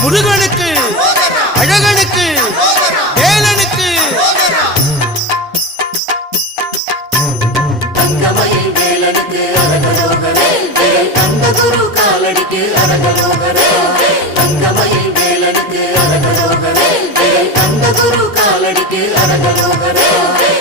முருகனுக்கு அழகனுக்கு வேலனுக்கு தங்கமயில் வேலனுக்கு அரகரோகரே தங்க குரு காலடிக்கு அரகரோகரே தங்கமயில் வேலனுக்கு அரகரோகரே தங்க குரு காலடிக்கு அரகரோகரே